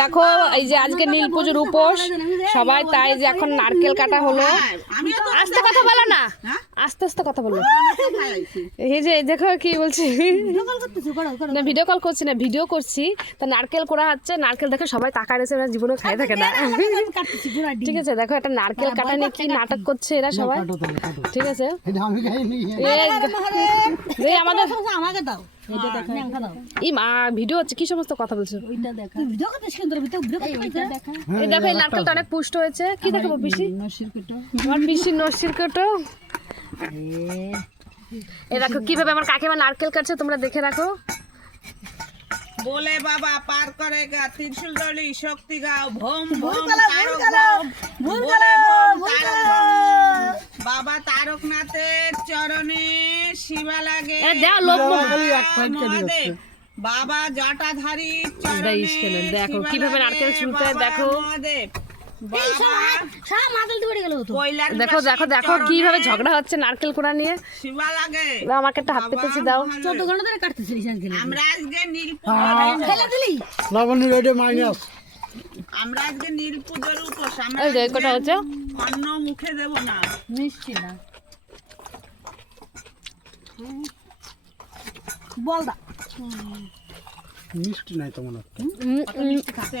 দেখো এই যে আজকে নীল পুজোর উপোস সবাই, তাই যে এখন নারকেল কাটা হলো। আস্তে কথা বলো না, আস্তে আস্তে কথা বলো। এই যে দেখো কি বলছি, না ভিডিও কল করছি না, ভিডিও করছি। তা নারকেল কোড়া হচ্ছে, নারকেল দেখে সবাই তাকায় রয়েছে, এরা জীবনে খাই থাকে না। ঠিক আছে, দেখো একটা নারকেল কাটা নিয়ে কি নাটক করছে এরা সবাই। ঠিক আছে, আমাদের ভিডিও হচ্ছে, কি সমস্ত কথা বলছো? এই দেখো এই নারকেলটা অনেক পুষ্ট হয়েছে। কি দেখো পিসি, আমার পিসির নসির কাটো। এই দেখো কিভাবে আমার কাকিমা নারকেল কাটছে, তোমরা দেখে রাখো। बोले बाबा पार करेगा त्रिशूल दौड़ी शक्ति गाओ भोम भोम बाबा तारकनाथेर चरणे शिवा लागे महादेव बाबा जटाधारी चरणे देखो কিভাবে নারকেল ছুলতে, দেখো দেখো দেখো দেখো কিভাবে ঝগড়া হচ্ছে নারকেল কোড়া নিয়ে। শিবা লাগে আমাকে একটা হাত পেতেছি দাও। 14 ঘন্টা ধরে কাটতেছিস আজকে। আমরা আজকে নীল ফেলে দিলি লবণ রেডি মাইনাস। আমরা আজকে নীল পুজোর উপোস। আমরা এই দেখো কটা হচ্ছে, অন্ন মুখে দেব না, মিষ্টি না বল দা মিষ্টি নাই তো মনে হচ্ছে। মিষ্টি খাতে